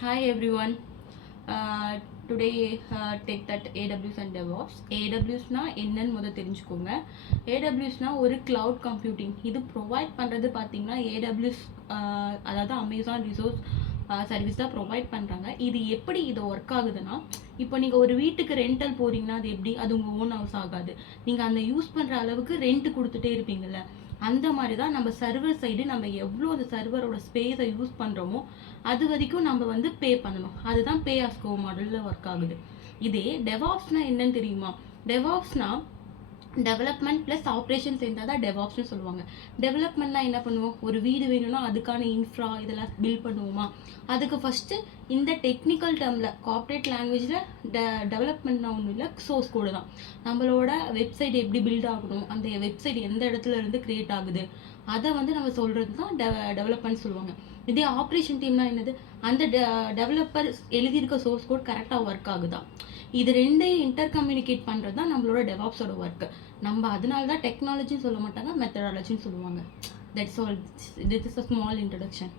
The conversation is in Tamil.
Hi everyone. Today take that AWS and DevOps. AWSனா என்னன்னு முத தெரிஞ்சுக்கோங்க. AWSனா ஒரு cloud computing. இது ப்ரொவைட் பண்ணுறது பார்த்தீங்கன்னா AWS அதாவது அமேசான் ரிசோர்ஸ் சர்வீஸ் தான் ப்ரொவைட் பண்ணுறாங்க. இது எப்படி இது ஒர்க் ஆகுதுன்னா, இப்போ நீங்கள் ஒரு வீட்டுக்கு ரெண்டல் போகிறீங்கன்னா அது எப்படி அது உங்கள் ஓன் ஹவுஸ் ஆகாது. நீங்கள் அந்த யூஸ் பண்ணுற அளவுக்கு ரெண்ட் கொடுத்துட்டே இருப்பீங்கள்ல, அந்த மாதிரி தான் நம்ம சர்வர் சைடு நம்ம எவ்வளோ அந்த சர்வரோட ஸ்பேஸை யூஸ் பண்ணுறோமோ அது வரைக்கும் நம்ம வந்து பே பண்ணணும். அதுதான் பே ஆஸ் கோ மாடலில் ஒர்க் ஆகுது. இதே டெவாப்ஸ்னா என்னன்னு தெரியுமா? டெவாப்ஸ்னா டெவலப்மெண்ட் ப்ளஸ் ஆப்ரேஷன் சேர்ந்தால் தான் டெவாப்ஸ்னு சொல்லுவாங்க. டெவலப்மெண்ட்னா என்ன பண்ணுவோம்? ஒரு வீடு வேணும்னா அதுக்கான இன்ஃப்ரா இதெல்லாம் பில்ட் பண்ணுவோமா? அதுக்கு ஃபஸ்ட்டு இந்த டெக்னிக்கல் டேர்மில் கார்ப்பரேட் லாங்குவேஜில் டெவலப்மெண்ட்னா ஒன்றும் இல்லை, சோர்ஸ் கோடு தான். நம்மளோட வெப்சைட் எப்படி பில்ட் ஆகணும், அந்த வெப்சைட் எந்த இடத்துல இருந்து கிரியேட் ஆகுது, அதை வந்து நம்ம சொல்கிறது தான் டெவலப்மெண்ட் சொல்லுவாங்க. இதே ஆப்ரேஷன் டீம்னா என்னது? அந்த டெவலப்பர் எழுதியிருக்க சோர்ஸ் கோட் கரெக்டாக ஒர்க் ஆகுதா, இது ரெண்டையும் இன்டர் கம்யூனிகேட் பண்ணுறது தான் நம்மளோட டெவாப்ஸோட ஒர்க்கு. நம்ம அதனால தான் டெக்னாலஜின்னு சொல்ல மாட்டாங்க, மெத்தடாலஜின்னு சொல்லுவாங்க. That's all. This is a small introduction.